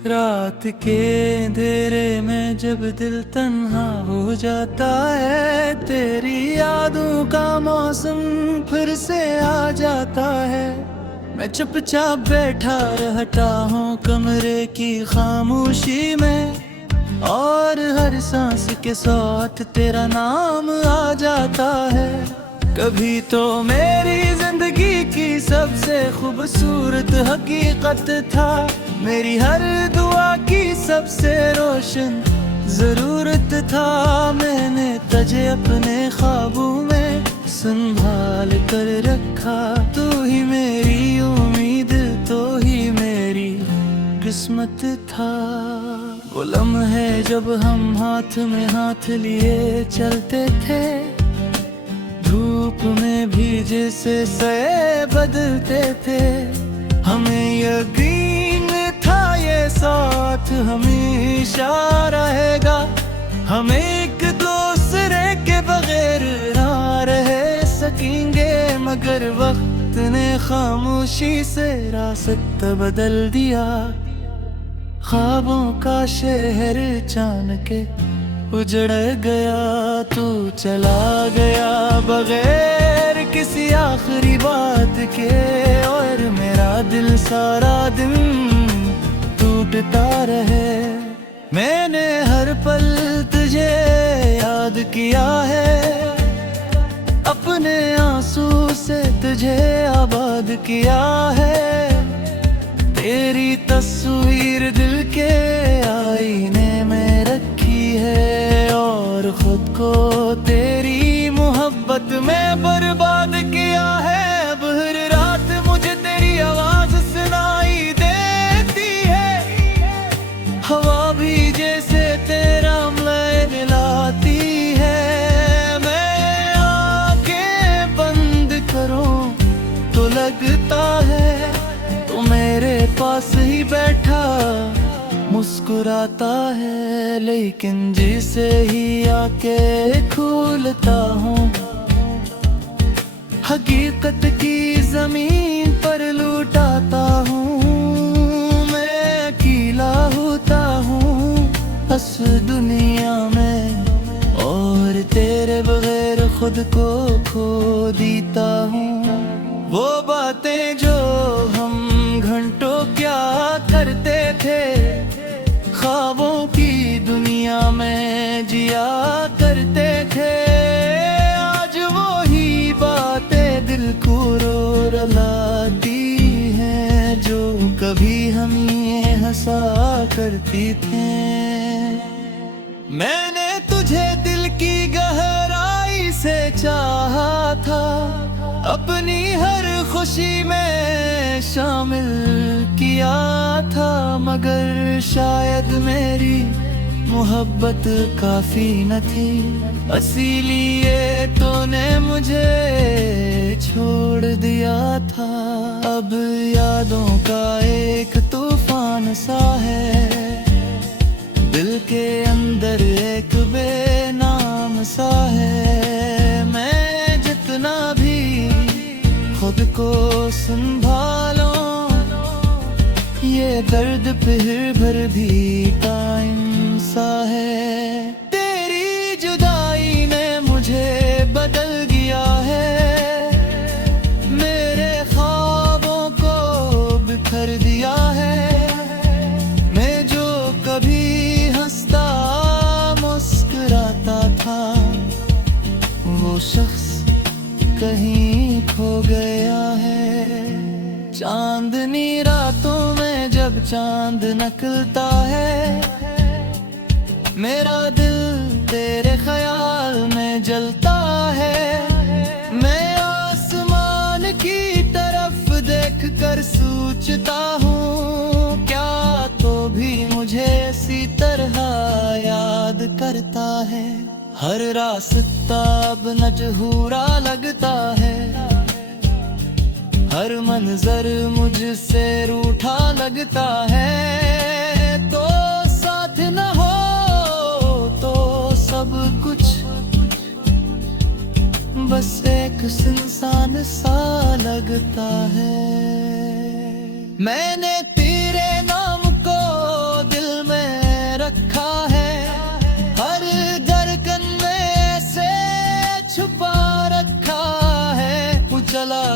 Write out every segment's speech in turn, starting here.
रात के अंधेरे में जब दिल तन्हा हो जाता है, तेरी यादों का मौसम फिर से आ जाता है। मैं चुपचाप बैठा रहता हूँ कमरे की खामोशी में, और हर सांस के साथ तेरा नाम आ जाता है। कभी तो मेरी जिंदगी की सबसे खूबसूरत हकीकत था, मेरी हर दुआ की सबसे रोशन जरूरत था। मैंने तुझे अपने ख्वाबों में संभाल कर रखा, तू ही मेरी उम्मीद, तो ही मेरी किस्मत था। वो लम्हे जब हम हाथ में हाथ लिए चलते थे, धूप में भीजे से सए बदलते थे। हमें यकीन था ये साथ हमेशा रहेगा, हम एक दूसरे के बगैर ना रह सकेंगे। मगर वक्त ने खामोशी से रास्ता बदल दिया, ख्वाबों का शहर चान के उजड़ गया। तू चला गया बगैर किसी आखिरी बात के, और मेरा दिल सारा दिन टूटता रहे। मैंने हर पल तुझे याद किया है, अपने आंसू से तुझे आबाद किया है। तेरी तस्वीर दिल के आईने में रखी है, और खुद को तेरी मोहब्बत में बर्बाद किया है। अब हर रात मुझे तेरी आवाज सुनाई देती है, हवा भी जैसे तेरा मैं मिलाती है। मैं आंखें बंद करूं तो लगता है तो मेरे पास ही बैठा मुस्कुराता है, लेकिन जिसे ही आके खोलता हूँ, हकीकत की जमीन पर लुटाता हूँ। मैं अकेला होता हूँ बस दुनिया में, और तेरे बगैर खुद को खो देता हूँ। वो बातें जो हम घंटों क्या करते थे, ख्वाबों की दुनिया में जिया करते थे। आज वो ही बातें दिल को रुलाती हैं, जो कभी हम ये हंसा करती थे। मैंने तुझे दिल की गहराई से चाहा था, अपनी हर खुशी में शामिल किया था। मगर शायद मेरी मोहब्बत काफी न थी, इसीलिए तूने मुझे छोड़ दिया था। अब यादों का एक तूफान सा है, दिल के अंदर एक बेनाम सा है। मैं जितना भी खुद को संभालो, ये दर्द फिर भर भी कायम सा है। तेरी जुदाई ने मुझे बदल दिया है, मेरे ख्वाबों को बिखर दिया है। मैं जो कभी हंसता मुस्कुराता था, वो शख्स कहीं खो गया है। चांदनी रातों में जब चांद निकलता है, मेरा दिल तेरे ख्याल में जलता है। मैं आसमान की तरफ देखकर सोचता हूँ, क्या तो भी मुझे इसी तरह याद करता है। हर रास्ता अब नजहूरा लगता है, हर मंजर मुझसे रूठा लगता है। तो साथ न हो तो सब कुछ बस एक सुनसान सा लगता है। मैंने तेरे नाम को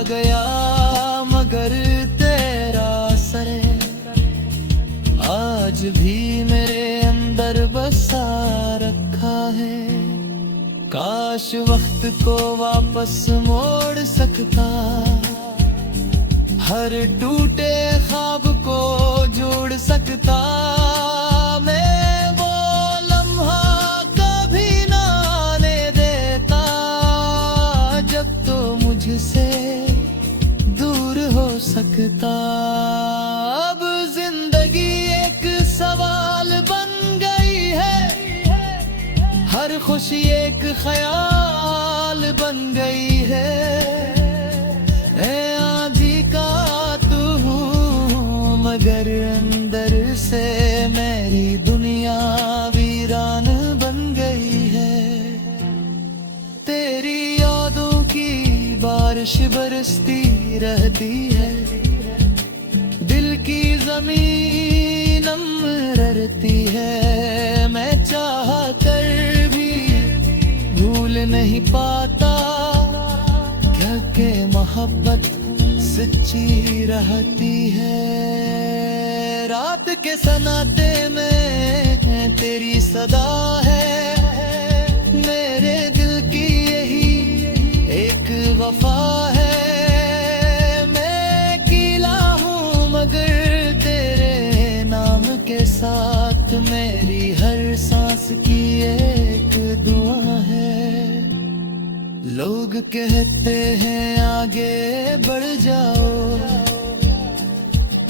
गया मगर तेरा असर आज भी मेरे अंदर बसा रखा है। काश वक्त को वापस मोड़ सकता, हर टूटे ख्वाब को जोड़ सकता। मैं वो लम्हा कभी ना आने देता जब तो मुझसे दूर हो सकता। अब जिंदगी एक सवाल बन गई है, हर खुशी एक ख्याल बन गई है। मगर अंदर से मेरी दुनिया वीरान बन गई है। तेरी यादों की बारिश बरसती रहती है, दिल की जमीन रड़ती है। मैं चाह कर भी भूल नहीं पाता क्योंकि मोहब्बत सच्ची रहती है। रात के सन्नाटे में तेरी सदा है, मेरे दिल की यही एक वफा है। मैं अकेला हूँ मगर तेरे नाम के साथ मेरी हर सांस की एक दुआ है। लोग कहते हैं आगे बढ़ जाओ,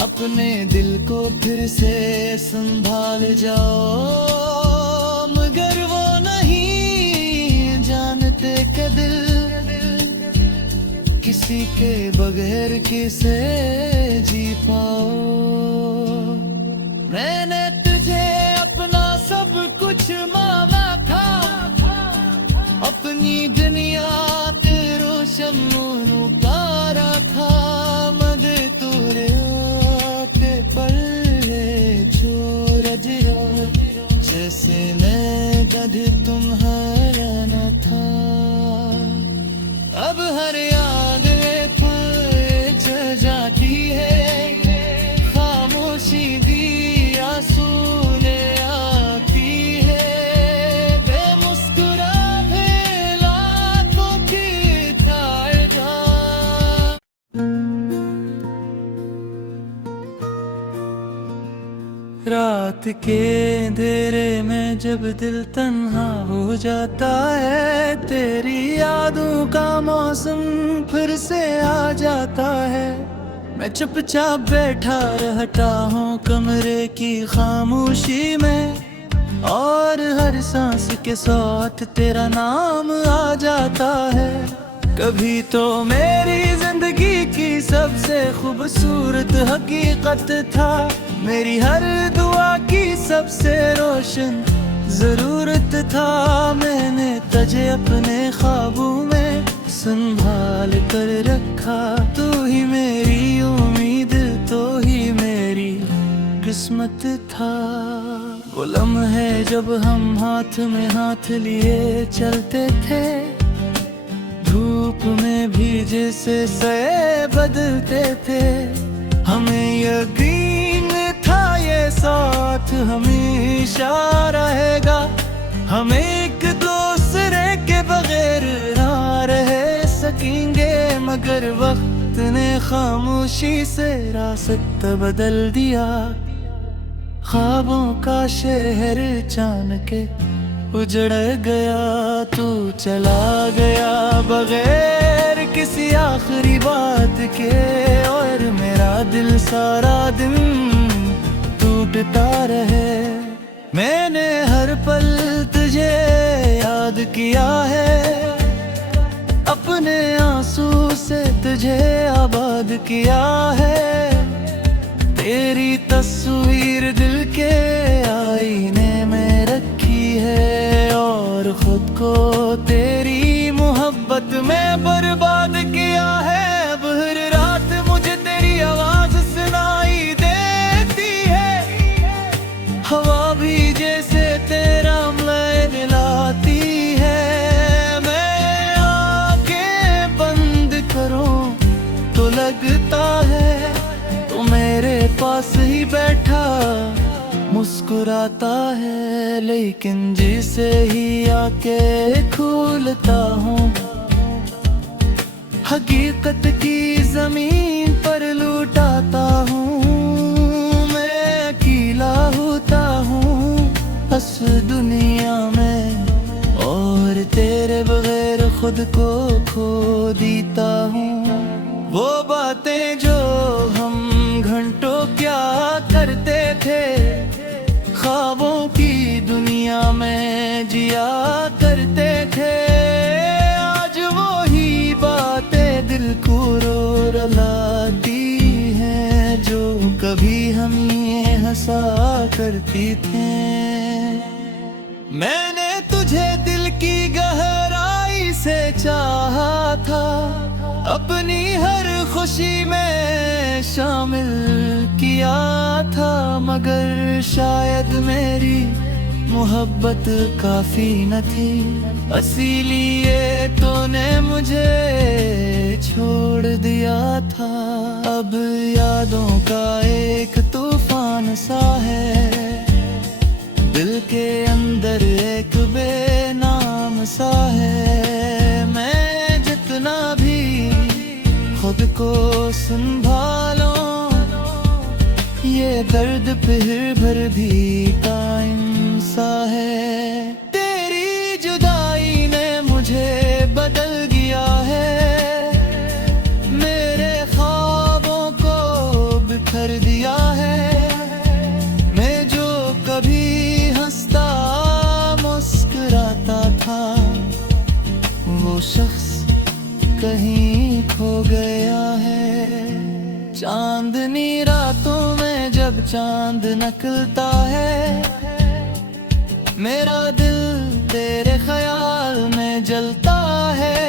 अपने दिल को फिर से संभाल जाओ। मगर वो नहीं जानते कि दिल किसी के बगैर किसे जी पाओ। मैंने तुझे अपना सब कुछ माना था, अपनी दुनिया तेरो शम्मों का रखा। मद तुरे आते पल्ले छोड़ दिया, जैसे मैं कभी तुम्हारा न था। अब हर याद पे जाती है, खामोशी भी आंसू ले आती है। रात के अंधेरे में जब दिल तन्हा हो जाता है, तेरी यादों का मौसम फिर से आ जाता है। मैं चुपचाप बैठा रहता हूँ कमरे की खामोशी में, और हर सांस के साथ तेरा नाम आ जाता है। कभी तो मेरी जिंदगी की सबसे खूबसूरत हकीकत था, मेरी हर दुआ की सबसे रोशन जरूरत था। मैंने तुझे अपने ख्वाबों में संभाल कर रखा, तू ही मेरी उम्मीद, तो ही मेरी किस्मत था। वो लम्हे जब हम हाथ में हाथ लिए चलते थे, धूप में भी जैसे से बदलते थे। हमें यकीन था ये साथ हमेशा रहेगा, हम एक दूसरे के बगैर ना रह सकेंगे। मगर वक्त ने खामोशी से रास्ता बदल दिया, ख्वाबों का शहर जान के उजड़ गया। तू चला गया बगैर किसी आखिरी बात के, और मेरा दिल सारा दिन टूटता रहे। मैंने हर पल तुझे याद किया है, अपने आंसू से तुझे आबाद किया है। तेरी तस्वीर दिल के आईने में रखी है, और खुद को तेरी मोहब्बत में बर्बाद किया है। अब हर रात मुझे तेरी आवाज सुनाई देती है, हवा भी जैसे तेरा मैं मिलाती है। मैं आंखें बंद करूं लगता है तो मेरे पास ही बैठा मुस्कुराता है, लेकिन जिसे ही आके खूलता हूँ हकीकत की जमीन पर लुटाता हूँ। मैं अकेला होता हूँ बस दुनिया में, और तेरे बगैर खुद को खो देता हूँ। वो बातें जो हम घंटों क्या करते थे, ख्वाबों की दुनिया में जिया करते थे, आज वो ही बातें दिल को रो रुलाती हैं जो कभी हम ये हंसा करती थे। मैंने तुझे दिल की गहराई से चाहा था, अपनी हर खुशी में शामिल किया था, मगर शायद मेरी मोहब्बत काफी न थी, इसीलिए तूने मुझे छोड़ दिया था। अब यादों का एक तूफान सा है, दिल के अंदर एक बेनाम सा है। मैं जितना भी खुद को संभालो, ये दर्द फिर भर भी कायम सा है। तेरी जुदाई ने मुझे बदल दिया है, मेरे ख्वाबों को बिखर दिया है। मैं जो कभी हंसता मुस्कुराता था, वो शख्स कहीं खो गया है। चांदनी रातों में जब चांद निकलता है, मेरा दिल तेरे ख्याल में जलता है।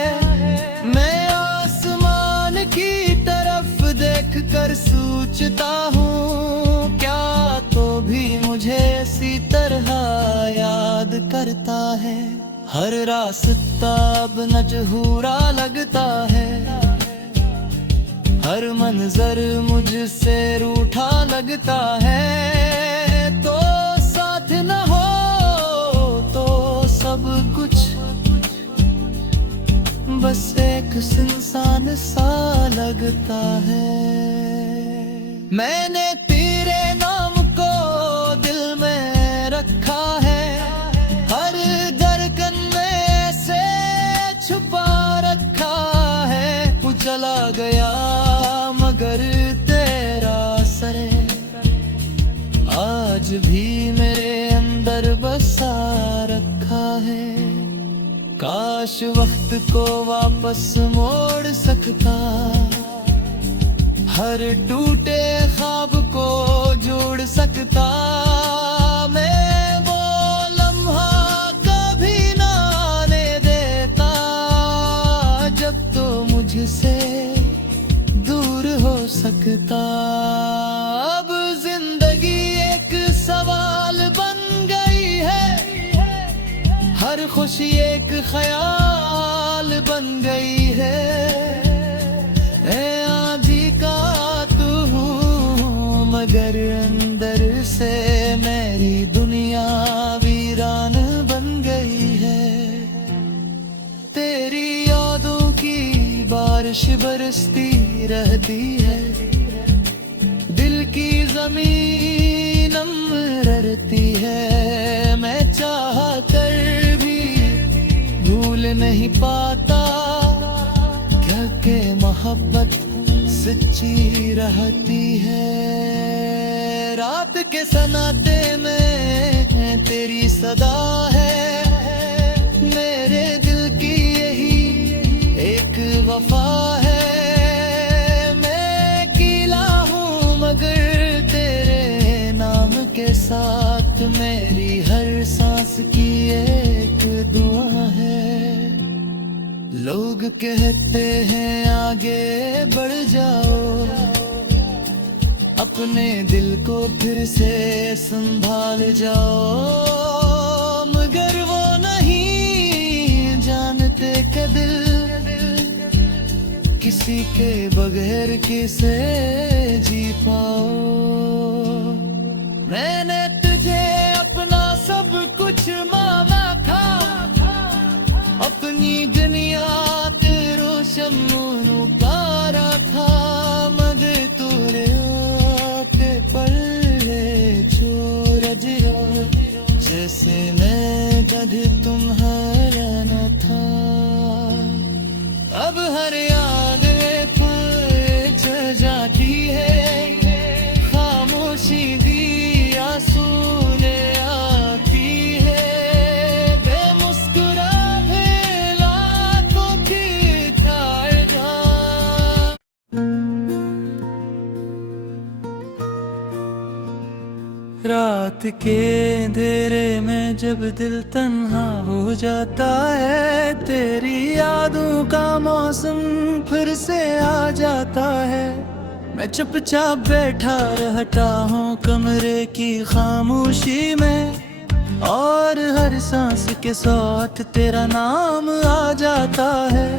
मैं आसमान की तरफ देख कर सोचता हूँ, क्या तो भी मुझे इसी तरह याद करता है। हर रास्ता अब नजहूरा लगता है, हर मंजर मुझसे रूठा लगता है। तो साथ न हो तो सब कुछ बस एक सुनसान सा लगता है। मैंने तेरे नाम को दिल में रखा है, हर धड़कन में से छुपा रखा है। वो चला गया मगर तेरा असर आज भी मेरे अंदर बसा रखा है। काश वक्त को वापस मोड़ सकता, हर टूटे ख्वाब को जोड़ सकता। मैं वो लम्हा कभी ना आने देता, जब तो मुझसे दूर हो सकता। अब जिंदगी एक सवाल बन गई है, हर खुशी एक ख्याल बन गई है। आजी का तू हूँ मगर अंदर से मेरी दुनिया वीरान बन गई है। तेरी यादों की बारिश बरसती रहती है, दिल की जमीन रड़ती है। मैं चाह कर भी भूल नहीं पाता, क्या के मोहब्बत सच्ची रहती है। रात के सन्नाटे में तेरी सदा है, मेरे दिल की यही एक वफा है। मैं अकेला हूँ मगर तेरे नाम के साथ मेरी हर सांस की एक दुआ है। लोग कहते हैं आगे बढ़ जाओ, अपने दिल को फिर से संभाल जाओ, मगर वो नहीं जानते कि दिल किस किसी के बगैर किसे जी पाओ। मैंने तुझे अपना सब कुछ माना था, अपनी दुनिया तेरो शम्मों पारा था। मजे तोरे आते पल्ले छोड़ दिया, जैसे मैं जब तुम्हारा न था। अब हर याद जल जाती है, खामोशी भी आंसू ले आती है। बेमुस्कुरा भेला तो ठीक आएगा। रात के अंधेरे में जब दिल तन्हा हो जाता है, तेरी यादों का मौसम फिर से आ जाता है। मैं चुपचाप बैठा रहता हूँ कमरे की खामोशी में, और हर सांस के साथ तेरा नाम आ जाता है।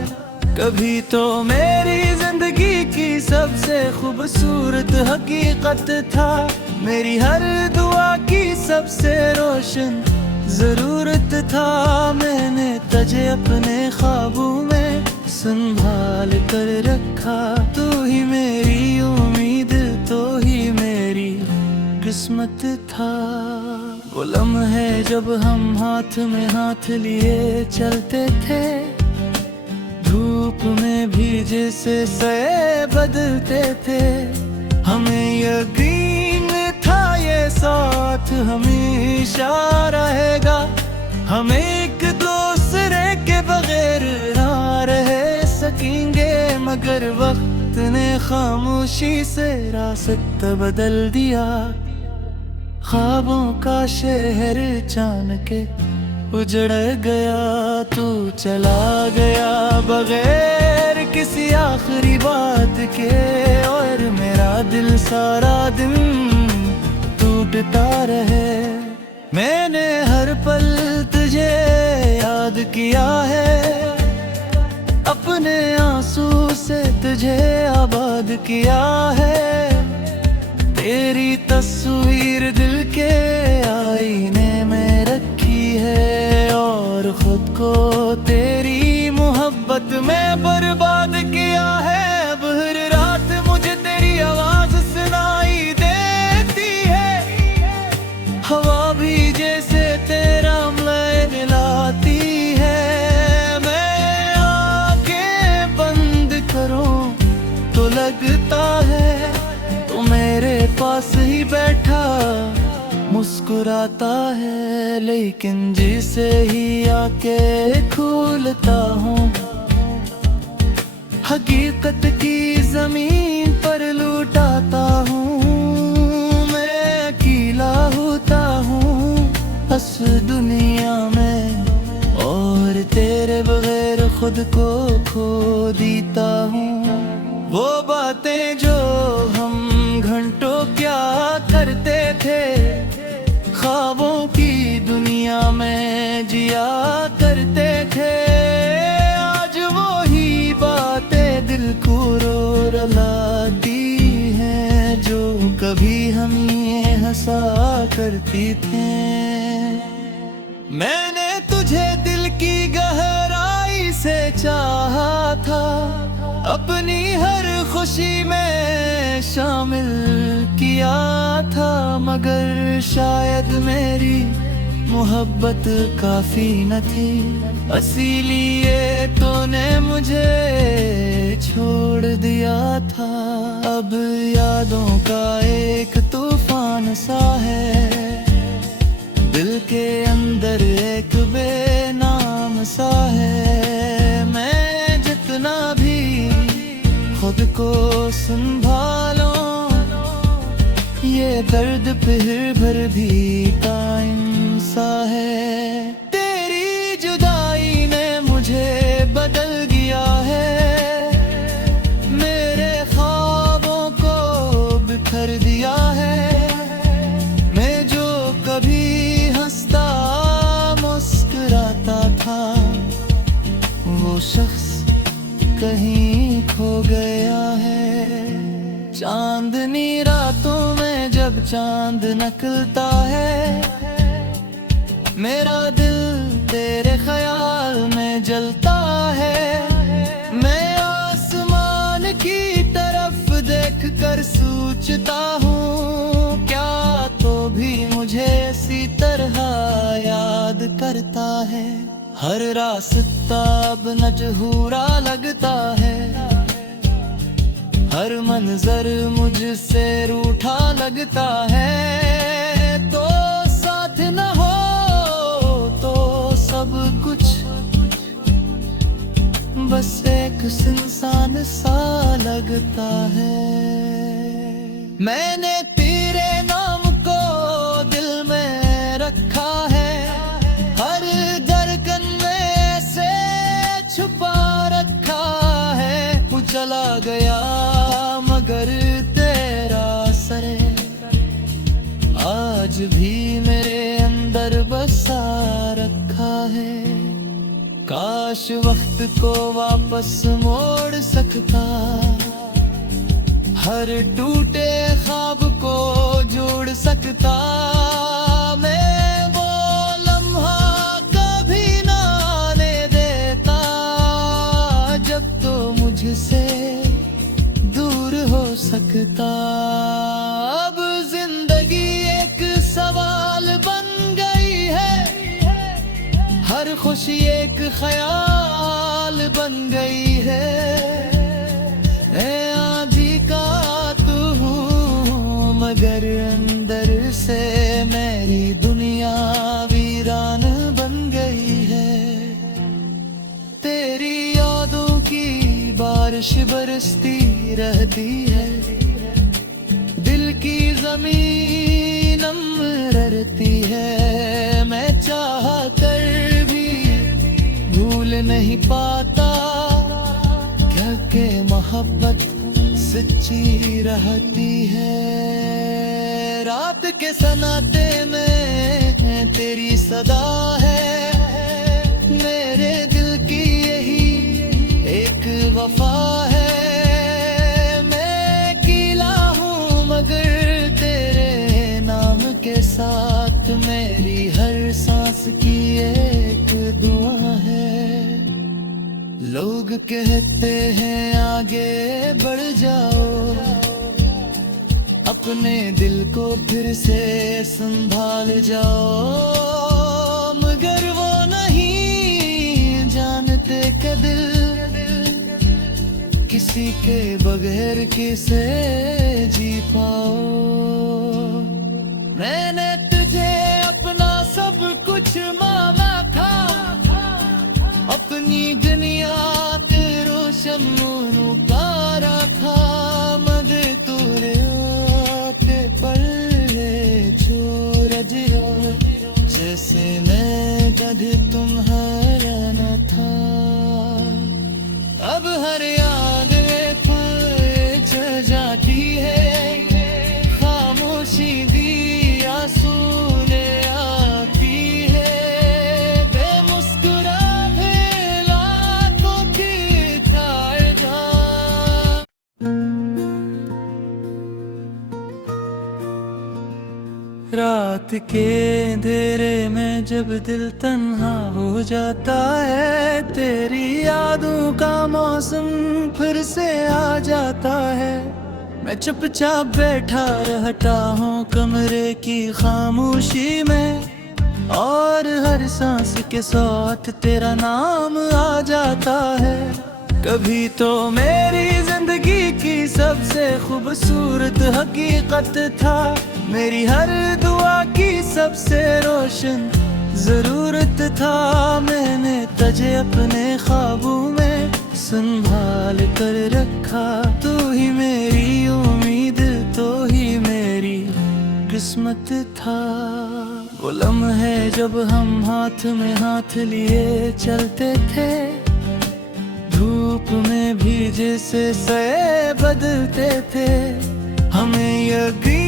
कभी तो मेरी जिंदगी की सबसे खूबसूरत हकीकत था, मेरी हर दुआ की सबसे रोशन जरूरत था। मैंने तुझे अपने ख्वाबों में संभाल कर रखा, तू ही मेरी उम्मीद, तो ही मेरी किस्मत था। वो लम्हे जब हम हाथ में हाथ लिए चलते थे, धूप में भी जैसे से बदलते थे। हमें यकीन था ये साथ हमेशा रहेगा, हम एक दूसरे के बगैर ना रह सकेंगे। मगर वक्त ने खामोशी से रास्ता बदल दिया, ख्वाबों का शहर चान के उजड़ गया। तू चला गया बगैर किसी आखिरी बात के, और मेरा दिल सारा दिन टूटता रहे। मैंने हर पल तुझे याद किया है, अपने आंसू से तुझे आबाद किया है। तेरी तस्वीर दिल के आईने में रखी है, और खुद को तेरी मोहब्बत में बर्बाद किया है। अब हर रात मुझे तेरी आवाज सुनाई देती है, हवा भी जैसे तेरा लय मिलाती है। मैं आंखें बंद करूं तो लगता है तू मेरे पास ही बैठा मुस्कुराता है। लेकिन जिसे ही आके खोलता हूँ, हकीकत की जमीन पर लुटाता हूँ। मैं अकेला होता हूँ बस दुनिया में, और तेरे बगैर खुद को खो देता हूँ। वो बातें जो हम घंटों क्या करते थे, ख्वाबों की दुनिया में जिया करते थे। आज वो ही बातें दिल को रो रुलाती हैं, जो कभी हम ये हंसा करती थे। मैंने तुझे दिल की गहराई से चाहा था, अपनी हर खुशी में शामिल किया था। मगर शायद मेरी मोहब्बत काफी न थी, इसीलिए तूने मुझे छोड़ दिया था। अब यादों का एक तूफान सा है, दिल के अंदर एक बेनाम सा है। मैं जितना भी खुद को संभालो, ये दर्द फिर भर भी कायम सा है। तेरी जुदाई ने मुझे बदल दिया है, मेरे ख्वाबों को बिखर दिया है। मैं जो कभी हंसता मुस्कुराता था, वो शख्स कहीं खो गया। चांदनी रातों में जब चांद निकलता है, मेरा दिल तेरे ख्याल में जलता है। मैं आसमान की तरफ देखकर सोचता हूँ, क्या तो भी मुझे इसी तरह याद करता है। हर रास्ता अब नजहूरा लगता है, हर मंजर मुझसे रूठा लगता है। तो साथ न हो तो सब कुछ बस एक सुनसान सा लगता है। मैंने तेरे नाम को दिल में रखा है, हर धड़कन में से छुपा रखा है। वो चला गया मगर तेरा असर आज भी मेरे अंदर बसा रखा है। काश वक्त को वापस मोड़ सकता, हर टूटे ख्वाब को जोड़ सकता। मैं वो लम्हा कभी ना आने देता, जब तो मुझसे दूर हो सकता। अब जिंदगी एक सवाल बन गई है, हर खुशी एक ख्याल बन गई है। आजी का तू हूँ मगर अंदर से मेरी दुनिया वीरान बन गई है। तेरी यादों की बारिश बरसती रहती है, दिल की जमीन रड़ती है। मैं चाह कर भी भूल नहीं पाता, क्या के मोहब्बत सच्ची रहती है। रात के सन्नाटे में तेरी सदा है, मेरे दिल की यही एक वफा है। मैं अकेला हूँ मगर तेरे नाम के साथ मेरी हर सांस की एक दुआ है। लोग कहते हैं आगे बढ़ जाओ, अपने दिल को फिर से संभाल जाओ, मगर वो नहीं जानते कि दिल किसी के बगैर किसे जी पाओ। मैंने तुझे अपना सब कुछ माना था, अपनी दुनिया तेरो शम्मू पारा था। मगर तूने आते पल्ले छोड़ दिया, जैसे मैं कभी तुम्हारा न था। अब हर याद चल जाती है, खामोशी भी आंसू ले आती है। बेमुस्कुरा भेला तो था। रात के अंधेरे में जब दिल तन्हा हो जाता है, तेरी यादों का मौसम फिर से आ जाता है। मैं चुपचाप बैठा रहता हूँ कमरे की खामोशी में, और हर सांस के साथ तेरा नाम आ जाता है। कभी तो मेरी जिंदगी की सबसे खूबसूरत हकीकत था, मेरी हर दुआ की सबसे रोशन जरूरत था। मैंने तुझे अपने ख्वाबों में संभाल कर रखा, तू ही मेरी उम्मीद, तो ही मेरी किस्मत था। वो लम्हे जब हम हाथ में हाथ लिए चलते थे, धूप में भी जैसे से बदलते थे। हमें यकीन